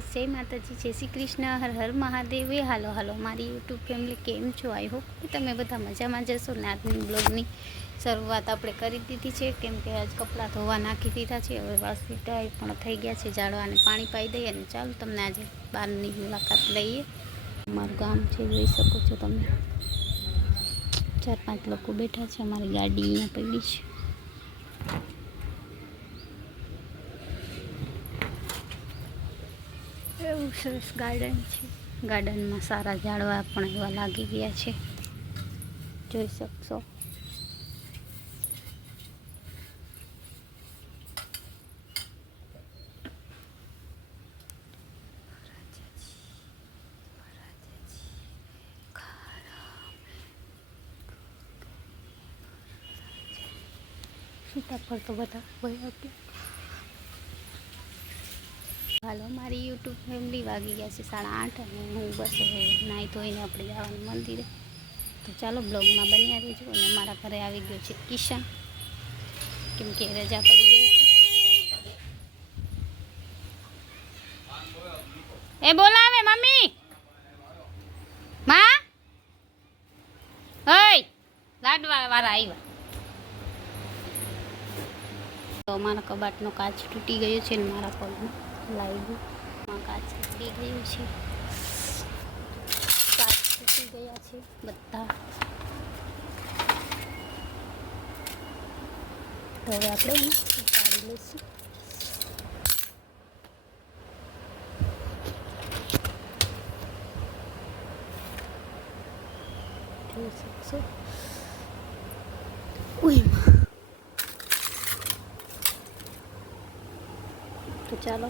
Guys, જય માતાજી, જય શ્રી કૃષ્ણ, હર હર મહાદેવ. હાલો હાલો મારી યુટ્યુબ ફેમિલી, કેમ છો? આઈ હોપ કે તમે બધા મજામાં જશો ને આજની બ્લોગની શરૂઆત આપણે કરી દીધી છે, કેમ કે આજ કપડાં ધોવા નાખી દીધા છે. હવે વાસી પણ થઈ ગયા છે, ઝાડવાને પાણી પાઈ દઈએ અને ચાલો તમને આજે બહારની મુલાકાત લઈએ. અમારું ગામ છે, જોઈ શકો છો તમે. 4-5 લોકો બેઠા છે, અમારી ગાડી અહીંયા પડી છે. એવું સરસ ગાર્ડન છે. ગાર્ડનમાં સારા ઝાડવા પણ એવા લાગી ગયા છે, જોઈ શકશો. સીતાફળ તો બધા ભયા ગયા. હાલો મારી યુટ્યુબ ફેમિલી, વાગી ગયા છે 8:30 અને હું બસ હવે નાહી ધોઈને આપણે જવાનું મંદિરે. તો ચાલો બ્લોગમાં બન્યા રહેજો. અને મારા ઘરે આવી ગયો છે કિશન, કેમ કે રજા પડી ગઈ છે. એ બોલાવે મમ્મી, માં ઓય લાડવા વાળા આવ્યા. તો મારા કબાટનો કાચ તૂટી ગયો છે ને મારા પગમાં લાગ્યું. કાચ તૂટી ગયું છે, કાચ તૂટી ગયા છે બધા. તો હવે આપણે એને ઉતારી લઈશું. જોઈ શકશો. તો ચાલો,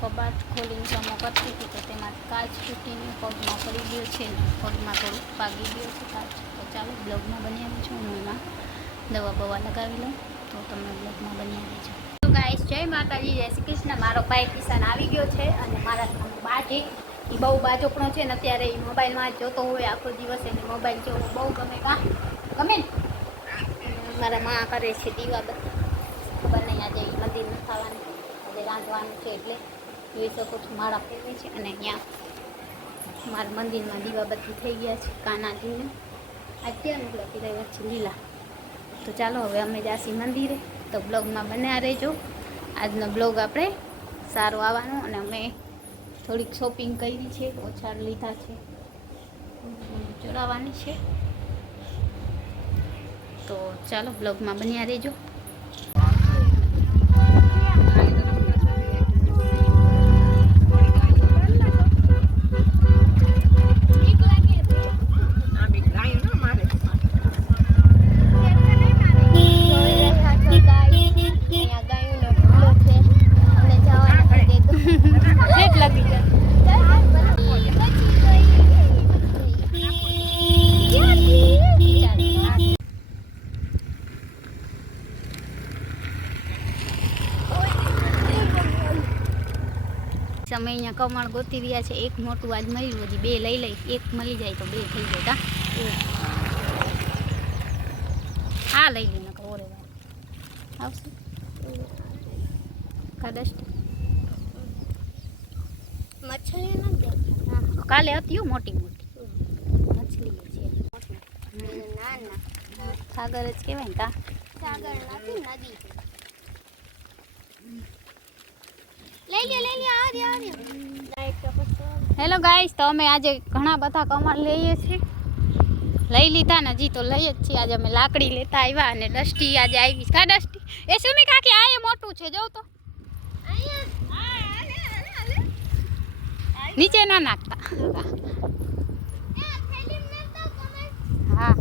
કબાટ ખોલીને જમા કરતી હતી તો તેમાંથી કાચ તૂટીને પગમાં પડી ગયો છે ને પગમાં થોડુંક પાગી ગયો છે કાચ. તો ચાલો બ્લોગમાં બની આવી છું. હું એમાં દવા બવા લગાવી લઉં, તો તમને બ્લોગમાં બની આવી છું. તો ગાઈસ, જય માતાજી, જય શ્રી કૃષ્ણ. મારો ભાઈ કિશન આવી ગયો છે અને મારા બા છે એ બહુ બાજોપણો છે ને અત્યારે એ મોબાઈલમાં જોતો હોય આખો દિવસ. એને મોબાઈલ જોવો બહુ ગમે. ગમે ને? મારા માં કરે છે દીવા ખબર નહીં આજે મંદિર ન થવાની, રાંધવાનું છે એટલે જોઈ શકો છો મારા ફેરવે છે. અને અહીંયા મારા મંદિરમાં દીવાબત્તી થઈ ગયા છે કાનાજીને. અત્યારે નીકળતી રહ્યા છે લીલા. તો ચાલો હવે અમે જાસી મંદિરે. તો બ્લોગમાં બન્યા રહેજો. આજનો બ્લોગ આપણે સારો આવવાનો. અને અમે થોડીક શોપિંગ કરી છે, ઓછા લીધા છે, ચડાવવાની છે. તો ચાલો બ્લોગમાં બન્યા રહેજો. અમે અહીંયા કમળ ગોતી રહ્યા છે. એક મોટું આજ મળ્યું, હજી 2 લઈ લઈ. એક મળી જાય તો 2 થઈ જાય. હા લઈ લઈને ઓરે આવશે કાદસ્ટ મછલી નથી. કાલે હતી મોટી મોટી મછલી છે. ના ના સાગર જ કહેવાય ને. કા સાગર નથી, નદી. હેલો ગાઈસ, તો અમે આજે ઘણા બધા કમળ લઈએ છીએ. લઈ લીધા ને હજી તો લઈએ જ છીએ. આજે અમે લાકડી લેતા આવ્યા અને ડસ્ટી આજે આવી. કા ડસ્ટી? એ સુમી કાકી આ એ મોટું છે, જોઉં તો. નીચે ના નાખતા. હા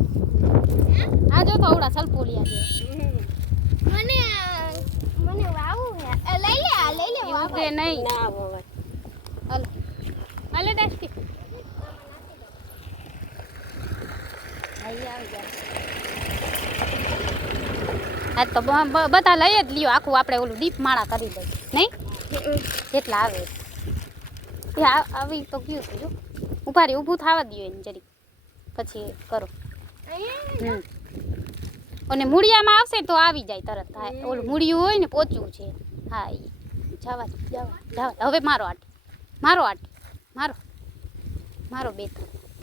આ જો થોડા સલપોલિયા છે. મને વાવું હે. લઈ લે વાવ કે નહીં. ના વાવ. હાલ હાલે ડસ્ટી. હા તો બધા લઈ જ લ્યો. આખું આપણે ઓલું ડીપ માળા કરી દઈએ નહીં જેટલા આવે આવી. તો કયું છે જો ઊભું થવા દો એને જરી, પછી કરો. અને મૂળિયામાં આવશે તો આવી જાય તરત. ઓલું મૂળિયું હોય ને પોચું છે. હા એ જવા હવે મારો આટ મારો આટી મારો મારો બે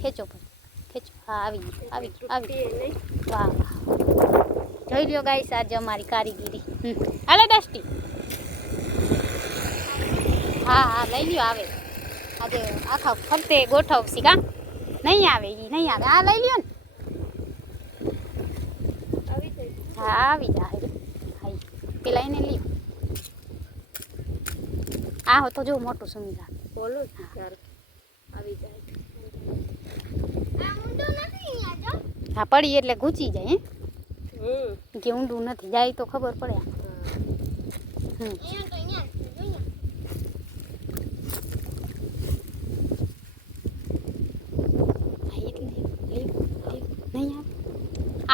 ખેંચો પણ ખેંચો. હા આવી વાહ વાહ જોઈ લ્યો ગાઈસ આજે અમારી કારીગીરી. હાલે ડસ્ટી. હા લઈ લ્યો આવે આજે આખા ફરતે ગોઠવશી કા નહીં આવે એ નહીં આવે. હા લઈ લ્યો ને. હા આવી જાય. હા પેલા એને લ્યો. આ હો તો જો મોટું સુમિરા બોલો આવી જાય. હા પડી એટલે ઘૂંચી જાય. કે ઊંડું નથી જાય તો ખબર પડે.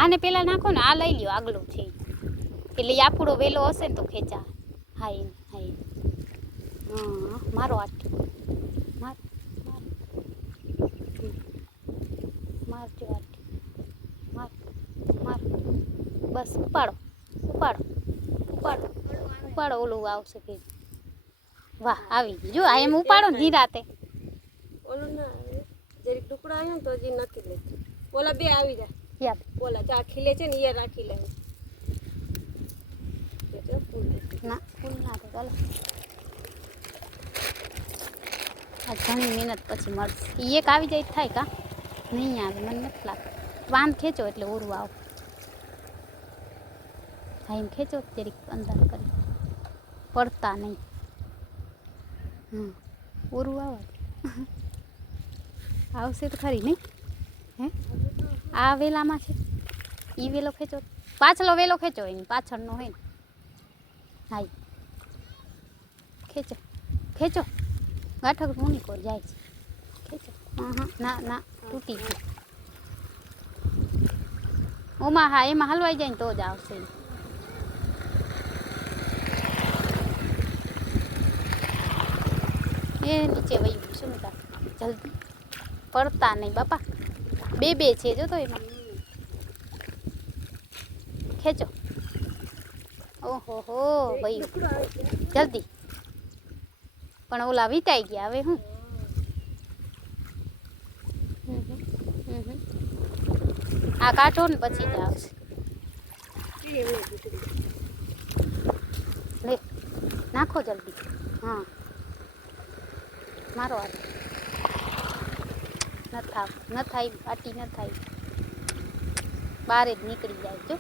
આને પેલા નાખો ને. આ લઈ લ્યો આગલો છે એટલે આપણો વેલો હશે ને તો ખેંચા. હા એને હા હા મારો આટી મારજો આટી માર માર બસ ઉપાડો ઉપાડો ઉપાડો ઉપાડો ઓલું આવશે કે. વાહ આવી જો આ એમ ઉપાડો ને ધીરાતે. ઓલું ના આવે જરીક ટુકડા આવ્યો ને તો હજી નથી લેતી. ઓલા બે આવી જાય યાદ ઓલા ચા ખીલે છે ને એ રાખી લે. ના ફૂલ ના તો ચાલો આ ઘણી મહેનત પછી મળશે. એક આવી જાય થાય કા નહીં આવે મને નથી લાગતું. વામ ખેંચો એટલે ઓરું આવ. હા એમ ખેંચો જરીક અંદર કરી પડતા નહીં. ઓરું આવે આવશે તો ખરી નહીં. હે આ વેલામાં છે એ વેલો ખેંચો. પાછલો વેલો ખેંચો એની પાછળનો હોય ને. હા ખેંચો ખેંચો ગાંઠક ઊની કોર જાય છે. ખેંચો હા ના ના તૂટી ગયું. ઓમાં હા એમાં હલવાઈ જાય ને તો જ આવશે. એ નીચે વહી ગયું શું જલ્દી પડતા નહીં બાપા. બે છે જો તો એમાં ખેંચો. ઓહો હો ભાઈ જલ્દી પણ ઓલા વીટાઈ ગયા હવે હું. આ કાઢો ને પછી જ આવશે. લે નાખો જલ્દી. હા મારો આ ન થાય પાટી ન થાય બારે જ નીકળી જાય જો.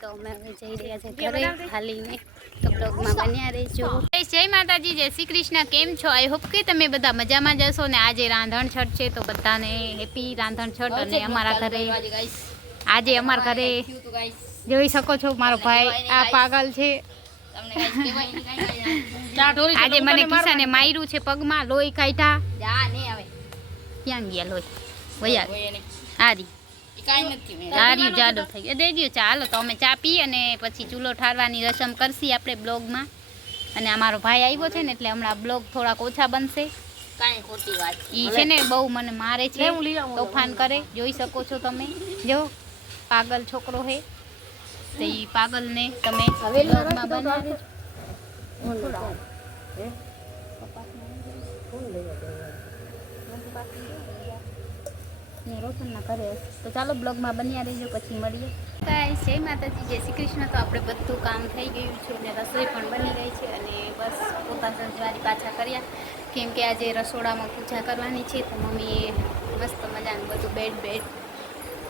તો અમે હવે જઈ રહ્યા છે ઘરે હાલીને. તો બ્લોગમાં બન્યા રહેજો. જય માતાજી જય શ્રી કૃષ્ણ. કેમ છો? આઈ હોપ કે તમે બધા મજામાં જશો ને. આજે રાંધણ છઠ છે તો બધાને હેપી રાંધણ છઠ. અને અમારા ઘરે આજે અમારા ઘરે જોઈ શકો છો મારો ભાઈ આ પાગલ છે. આજે મને કિસાને માર્યું છે પગમાં. લોહી કાઢ્યા. ક્યાં ગયા લોહી? વયા હારી દારી જાડો થઈ ગયો. દઈ દો ચાલો તો અમે ચા પી અને પછી ચૂલો ઠારવાની રસમ કરશી આપણે બ્લોગમાં. અને અમારો ભાઈ આવ્યો છે ને એટલે હમણાં બ્લોગ થોડાક ઓછા બનશે. કાંઈ ખોટી વાત ઈ છે ને બહુ મને મારે છે, તોફાન કરે. જોઈ શકો છો તમે. જો પાગલ છોકરો હે તો ઈ પાગલને તમે બ્લોગમાં બનાવી રોશનના ઘરે. તો ચાલો બ્લોગમાં બન્યા રહીજો પછી મળીએ. ગાઈસ જય માતાજી જય શ્રી કૃષ્ણ. તો આપણે બધું કામ થઈ ગયું છે અને રસોઈ પણ બની ગઈ છે અને બસ પોતા સંજવારી પાછા કર્યા કેમ કે આજે રસોડામાં પૂજા કરવાની છે. તો મમ્મીએ મસ્ત મજાનું બધું બેડ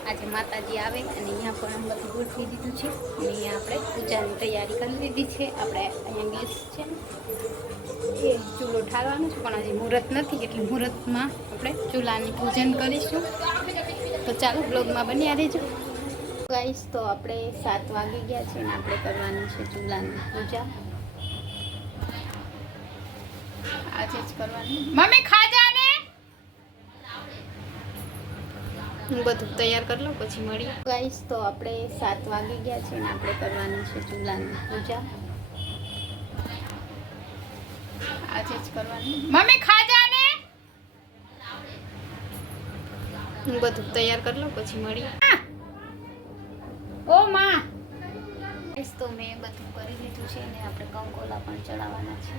આજે માતાજી આવે અને અહીંયા પણ આમ બધું ગોઠવી દીધું છે અને અહીંયા આપણે પૂજાની તૈયારી કરી લીધી છે. આપણે અહીંયા ગેસ છે ને એ ચૂલો ઠારવાનો છે પણ હજી મુહૂર્ત નથી એટલે મુહૂર્તમાં આપણે ચૂલાની પૂજન કરીશું. તો ચાલો બ્લોગમાં બન્યા રહેજો ગાઈસ. તો આપણે 7 વાગી ગયા છે અને આપણે કરવાની છે ચૂલાની પૂજા. આજે જ કરવાની. મમ્મી ખાજા ને હું બધું તૈયાર કરી લઉં પછી મળીએ ગાઈસ. તો આપણે 7 વાગી ગયા છે અને આપણે કરવાની છે ચૂલાની પૂજા. આજ આજે જ કરવાની. મમ્મી ખાજા ને હું બધું તૈયાર કરી લઉં પછી મળીએ. ઓ માં તો મેં બધું કરી લીધું છે ને આપણે કંકોલા પણ ચડાવવાના છે.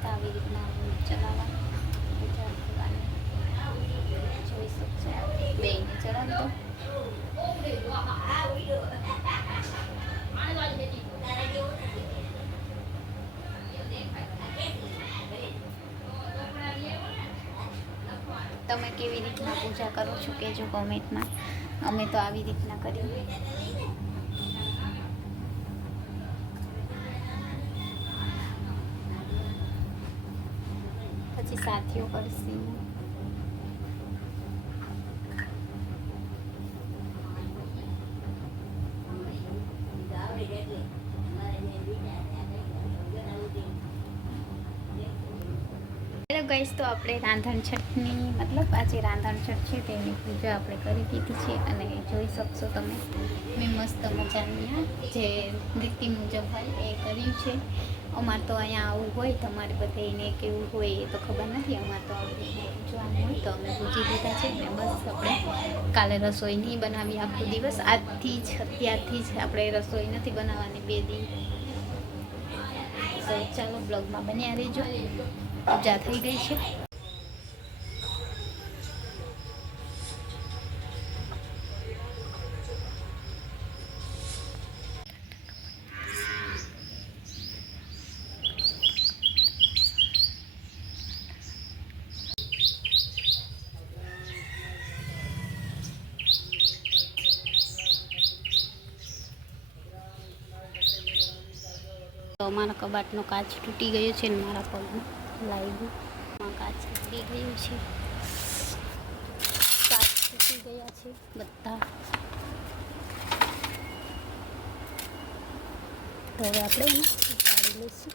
તો આવી રીતના ચડાવવાનું જોઈ શકશો. બેને ચડાવી દો. તમે કેવી રીતના પૂજા કરો છો કહેજો કોમેન્ટમાં. અમે તો આવી રીતના કરીએ. પછી સાથીઓ કરશી. હેલો ગાઈસ, તો આપણે રાંધણછઠની મતલબ આજે રાંધણછઠ છે તેની પૂજા આપણે કરી દીધી છે અને જોઈ શકશો તમે મેં મસ્ત મજાની જે રીતિ મુજબ હોય એ કર્યું છે. અમારે તો અહીંયા આવું હોય, તમારે બધાને કેવું હોય એ તો ખબર નથી. અમારે તો આવી રીતના પૂજવાનું હોય તો અમે પૂજી દીધા છે ને બસ. આપણે કાલે રસોઈ નહીં બનાવી આખો દિવસ. આજથી જ અત્યારથી જ આપણે રસોઈ નથી બનાવવાની 2 દિવસ. તો ચાલો બ્લોગમાં બન્યા રહેજો. પૂજા થઈ ગઈ છે. તો અમારા કબાટનો કાચ તૂટી ગયો છે ને મારા પગમાં લાગ્યું. કાચ તૂટી ગયું છે. કાચ તૂટી ગયા છે બધા. તો હવે આપણે એને ઉતારી લઈશું.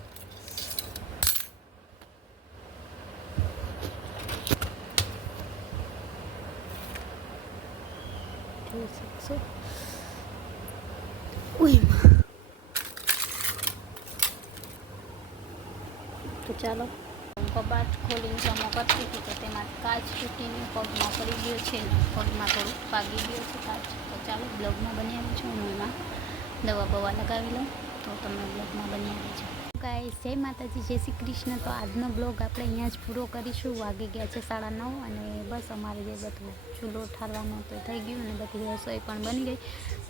જોઈ શકશો. તો ચાલો કબાટ ખોલીને જમા કરતી હતી તો તેમાં કાચ તૂટીને પગમાં પડી ગયો છે ને પગમાં થોડુંક પાગી ગયો છે કાચ. તો ચાલો બ્લોગમાં બન્યા છું. હું એમાં દવા બવા લગાવી લઉં તો તમે બ્લોગમાં બન્યા રહેજો. ગાઈસ, જય માતાજી, જય શ્રી કૃષ્ણ. તો આજનો બ્લોગ આપણે અહીંયા જ પૂરો કરીશું. વાગી ગયા છે 9:30 અને બસ અમારે જે બધું ચૂલો ઠારવાનું તો થઈ ગયું અને બધી રસોઈ પણ બની ગઈ.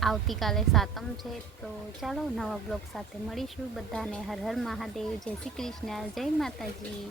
આવતીકાલે સાતમ છે તો ચાલો નવા બ્લોગ સાથે મળીશું. બધાને હર હર મહાદેવ, જય શ્રી કૃષ્ણ, જય માતાજી.